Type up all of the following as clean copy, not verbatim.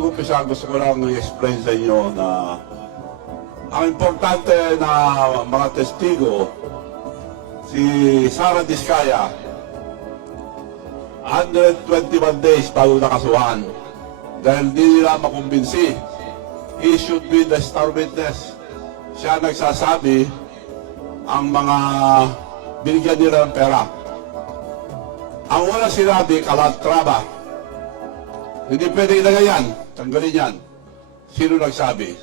mag-umpisa, gusto ko lang i-explain sa inyo na ang importante na mga testigo, si Sara Diskaya, 121 days bago nakasuhan dahil di nila makumbinsi. He should be the star witness. Siya nagsasabi ang mga binigyan nila ng pera. Ang wala sinabi, kalantraba. Hindi pwede ilagay yan. Tanggalin yan. Sino nagsabi?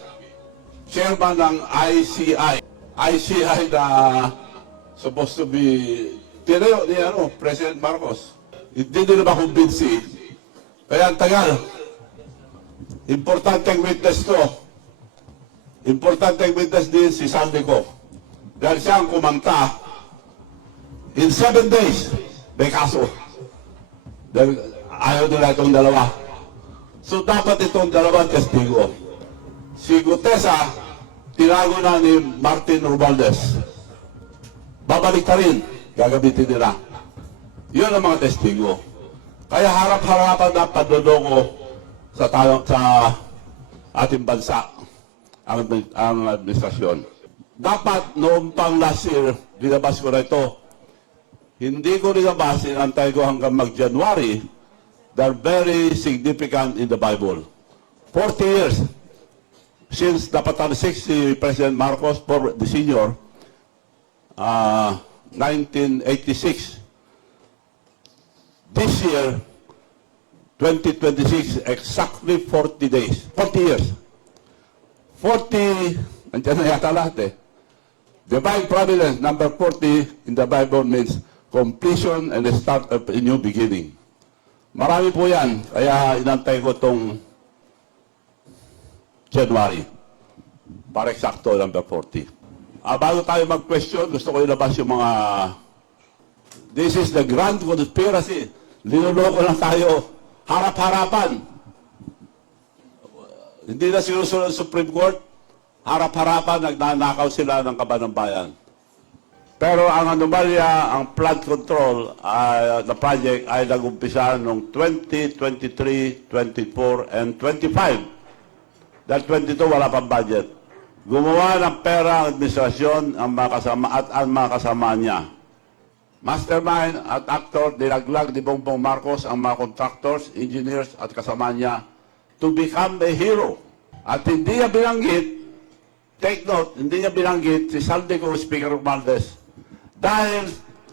Chairman ng ICI. ICI na supposed to be tinayo ni President Marcos. Hindi nila makumbinsi. Kaya ang tagal. Importanteng witness to. Importanteng witness din si Saldico. Dahil siya ang kumanta. In 7 days, may kaso. Dahil ayaw nila itong dalawa. So dapat itong dalawang testigo. Si Gutesa, tinago na ni Martin Romualdez. Babalik ka rin, gagamitin nila. Yun ang mga testigo. Kaya harap-harapan na paduloko sa ating bansa, ang administrasyon. Dapat noong pang last year, dinabas ko na ito. Hindi ko dinabas, inantay ko hanggang mag-January. They're very significant in the Bible. 40 years since napatalisik si President Marcos for the senior, 1986. This year, 2026, exactly 40 days. 40 years. 40, andyan na yata lahat eh. Divine Providence, number 40 in the Bible means completion and the start of a new beginning. Marami po yan, kaya inantay ko itong January para eksakto number 40. Bago tayo mag-question, gusto ko ilabas yung mga this is the grand conspiracy. Linuloko lang tayo harap-harapan. Hindi na sinusunod ng Supreme Court, harap-harapan, nagnanakaw sila ng kaban ng bayan. Pero ang anomalya, ang flood control na project ay nag-umpisa noong 20, 23, 24, and 25. Dahil 22 wala pang budget. Gumawa ng pera ang administrasyon ang mga kasama at ang mga kasama niya. Mastermind at actor, nilaglag ni Bongbong Marcos ang mga contractors, engineers at kasama niya to become a hero. At hindi niya binanggit, take note, hindi niya binanggit si Saldico, Speaker Romualdez. Dahil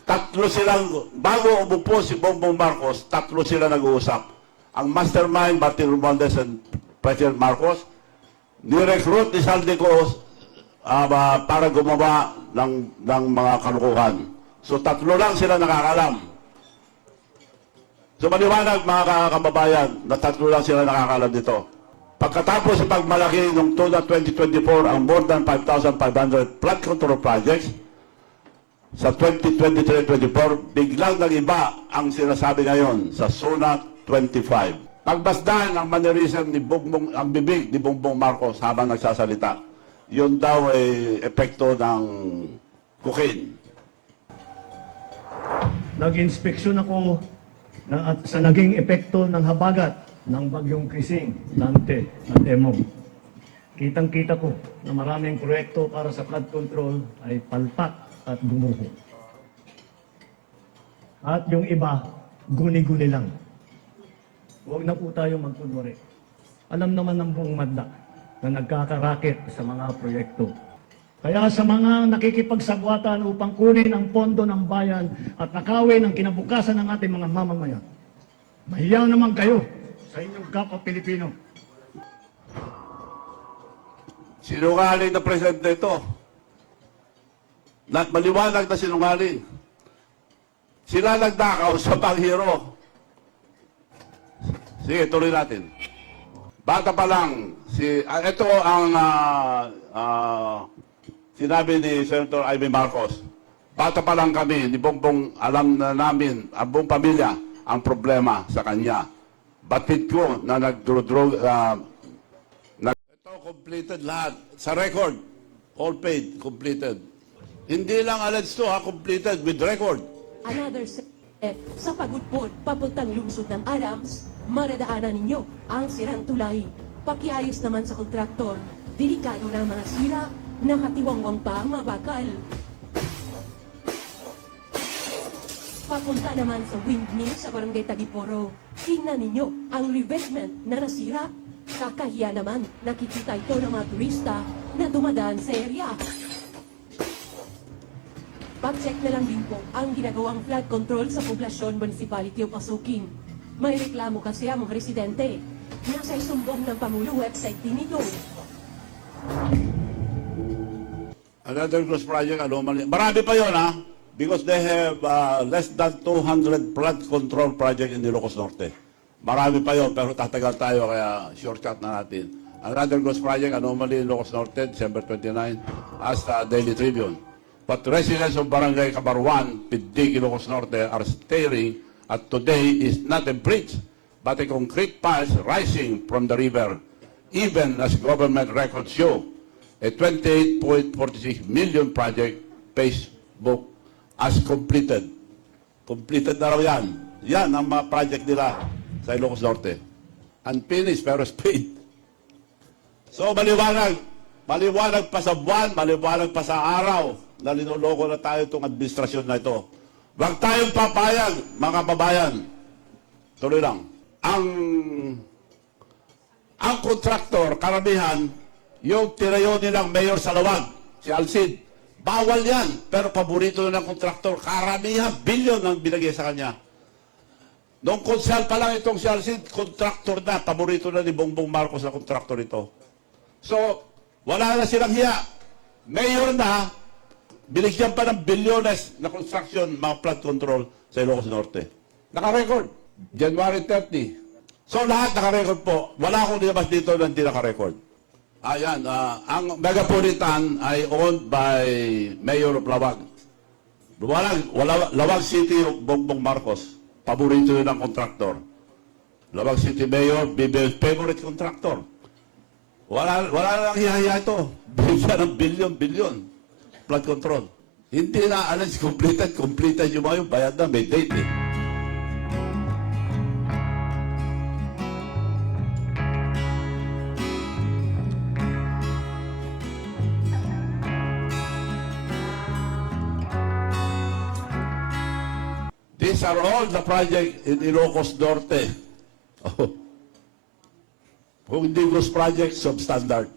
tatlo silang, bago umupo si Bongbong Marcos, tatlo sila nag-uusap. Ang mastermind, Martin Romualdez and President Marcos, ni-recruit ni Saldico para gumawa ng mga kalukuhan. So tatlo lang sila nakakalam. So maliwanag mga kababayan na tatlo lang sila nakakalam dito. Pagkatapos sa pagmalaki ng 2024 ang more than 5,500 flood control projects, sa 2023-24, biglang nag-iba ang sinasabi ngayon sa SONA 25. Pagbasdahan ang mannerism ni ang bibig ni Bongbong Marcos habang nagsasalita. Yun daw ay epekto ng cocaine. Nag-inspeksyon ako sa naging epekto ng habagat ng bagyong Krising, Dante at Emong. Kitang-kita ko na maraming proyekto para sa flood control ay palpak at gumuho. At yung iba, guni-guni lang. Huwag na po tayo magkunwari. Alam naman ng buong madla na nagkakarakit sa mga proyekto. Kaya sa mga nakikipagsagwatan upang kunin ang pondo ng bayan at nakawin ang kinabukasan ng ating mga mamamayan, mahiyaw naman kayo sa inyong kapwa Pilipino. Sinungaling na presidente ito. Maliwanag na sinungaling. Sila nagdakaw sa panghero. Sige, tuloy natin. Bata pa lang, ito ang sinabi ni Senator Amy Marcos. Bata pa lang kami, ni Bongbong, alam na namin, ang buong pamilya, ang problema sa kanya. Batid ko na nagdurudrog, ito completed lahat. Sa record, all paid, completed. Hindi lang alleged to, completed with record. Another step sa pagudpod papuntang lungsod ng Adams Maradaanan ninyo ang sirang tulay. Pakiayos naman sa kontraktor. Delikado na ang mga sira. Nakatiwangwang pa ang mga bakal. Papunta naman sa windmill sa Barangay Tagiporo. Tingnan ninyo ang revetment na nasira. Kakahiya naman, nakikita ito ng mga turista na dumadaan sa area. Pag-check na lang din po ang ginagawang flood control sa poblasyon municipality o Pasukin. May reklamo kasi ang mga residente. Nasa isumbong ng Pangulo website din ito. Another Cruz project, anomaly. Marami pa yun, ha? Because they have less than 200 flood control project in Ilocos Norte. Marami pa yun, pero tatagal tayo, kaya shortcut na natin. Another Cruz project, anomaly in Ilocos Norte, December 29, as Daily Tribune. But residents of Barangay Cabarwan, Pidig, Ilocos Norte are staring at today is not a bridge, but a concrete piles rising from the river, even as government records show. A 28.46 million project, Facebook, as completed. Completed na raw yan. Yan ang mga project nila sa Ilocos Norte. Unfinished pero paid. So maliwanag. Maliwanag pa sa buwan, maliwanag pa sa araw na linuloko na tayo itong administrasyon na ito. Huwag tayong papayag, mga babayan. Tuloy lang. Ang kontraktor, karamihan, yung tirayo nilang mayor sa Lawag, si Alcid, bawal yan. Pero paborito na ng kontraktor, karamihan, bilyon ang binagay sa kanya. Noong konsyal pa lang itong si Alcid, kontraktor na, paborito na ni Bongbong Marcos na kontraktor ito. So, wala na silang hiya. Mayor na, binigyan pa ng bilyones na construction, mga flood control sa Ilocos Norte. Naka-record. January 30. So, lahat naka-record po. Wala akong nilabas dito na hindi naka-record. Ayan, ang Megapolitan ay owned by Mayor of Lawag. Lawag City of Bongbong Marcos. Paborito yun ng kontraktor. Lawag City Mayor, BBM's favorite contractor. Wala lang hiya ito. Bigyan ng bilyon. Flood control. Hindi na alas completed yung mga yung bayad na, may date eh. These are all the projects in Ilocos Norte. Oh. Kung hindi Cruz project, substandard.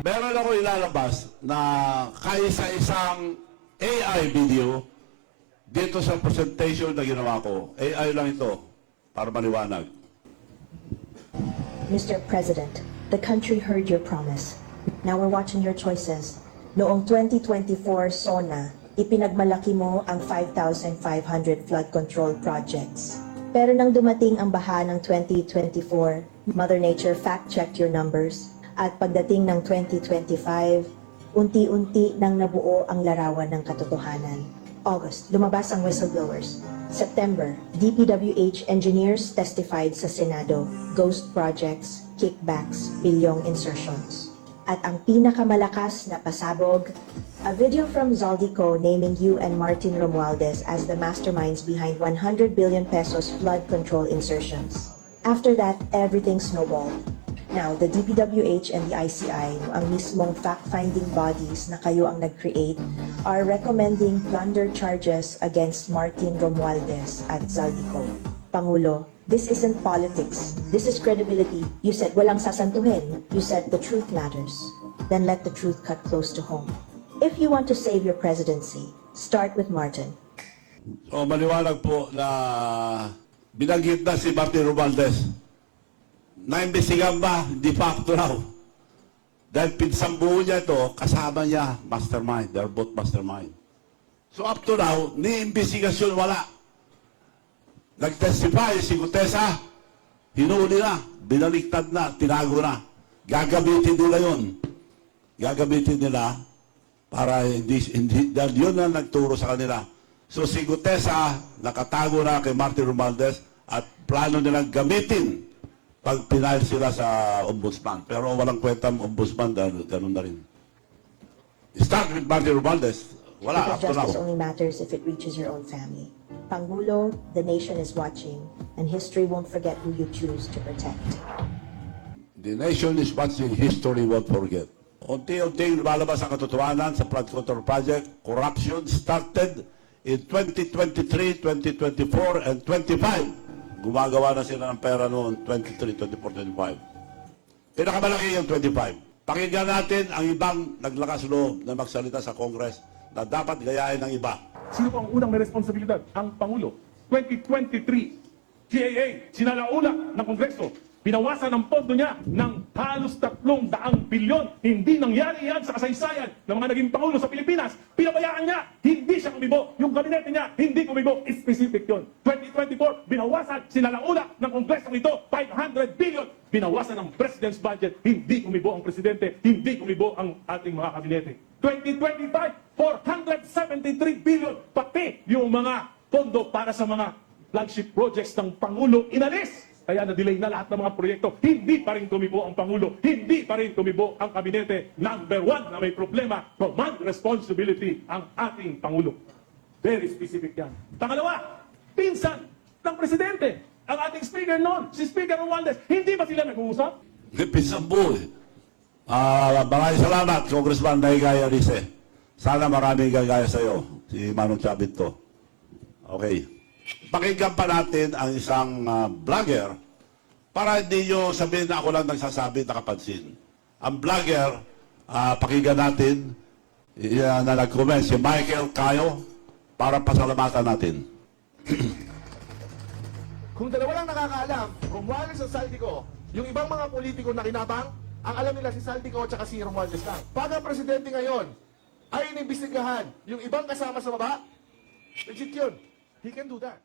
Meron ako ilalabas na kaisa-isang AI video dito sa presentation na ginawa ko. AI lang ito para maliwanag. Mr. President, the country heard your promise. Now we're watching your choices. Noong 2024 SONA, ipinagmalaki mo ang 5,500 flood control projects. Pero nang dumating ang baha ng 2024, Mother Nature fact-checked your numbers. At pagdating ng 2025, unti-unti nang nabuo ang larawan ng katotohanan. August, lumabas ang whistleblowers. September, DPWH engineers testified sa Senado, ghost projects, kickbacks, bilyong insertions. At ang pinakamalakas na pasabog, a video from Zaldico naming you and Martin Romualdez as the masterminds behind 100 billion pesos flood control insertions. After that, everything snowballed. Now, the DPWH and the ICI, ang mismong fact-finding bodies na kayo ang nag-create, are recommending plunder charges against Martin Romualdez at Zaldico. Pangulo, this isn't politics. This is credibility. You said walang sasantuhin. You said the truth matters. Then let the truth cut close to home. If you want to save your presidency, start with Martin. So maliwanag po na binanggit na si Martin Romualdez. Naimbestigahan ba? Hindi pa up to now. Dahil pinsambuho niya ito, kasama niya, mastermind. They're both mastermind. So up to now, ni investigasyon wala. Nag-testify si Gutesa, hinuli na, binaliktad na, tinago na. Gagamitin nila yun. Gagamitin nila para hindi dahil yun na nagturo sa kanila. So si Gutesa, nakatago na kay Martin Romualdez at plano nilang gamitin pag pinahil sila sa ombudsman. Pero walang kwenta ang ombudsman dahil ganun na rin. Start with Martin Romualdez. Wala, Because up to now. justice only matters if it reaches your own family. Pangulo, the nation is watching, and history won't forget who you choose to protect. The nation is watching, history won't forget. Unti-unting lumalabas ang katotohanan sa flood control project. Corruption started in 2023, 2024, and 25. Gumagawa na sila ng pera noon 23, 24, 25. Pinakamalaki yung 25. Pakinggan natin ang ibang naglakas loob na magsalita sa Congress na dapat gayahin ng iba. Sino po ang unang may responsibilidad? Ang Pangulo. 2023, GAA, sinalaula ng Kongreso. Pinawasan ang pondo niya ng halos 300 bilyon. Hindi nangyari yan sa kasaysayan ng mga naging Pangulo sa Pilipinas. Pinabayaan niya, hindi siya kumibo. Yung gabinete niya, hindi kumibo. Specific yun. 2024, binawasan, sinalaula ng Kongreso ito, 500 billion. Binawasan ang President's budget, hindi kumibo ang Presidente, hindi kumibo ang ating mga kabinete. 2025, 473 billion, pati yung mga pondo para sa mga flagship projects ng Pangulo inalis. Kaya na-delay na lahat ng mga proyekto. Hindi pa rin tumibo ang Pangulo. Hindi pa rin tumibo ang kabinete. Number one na may problema, command responsibility ang ating Pangulo. Very specific yan. Pangalawa, pinsan ng Presidente. Ang ating Speaker noon, si Speaker Romualdez. Hindi ba sila nag-uusap? Pisambu eh. Maraming salamat, Congressman Naigaya Rize. Sana maraming gagaya sa iyo, si Manong Chavit to. Okay. Pakinggan pa natin ang isang vlogger para hindi nyo sabihin na ako lang nagsasabi nakapansin. Ang vlogger, pakinggan natin na nag-comment, si Michael Cayo, para pasalamatan natin. Kung dalawa lang nakakaalam, Romualdez at Saldico, yung ibang mga politiko na kinabang, ang alam nila si Saldico at saka si Romualdez lang. Pag ang presidente ngayon ay inimbestigahan yung ibang kasama sa baba, legit yun. He can do that.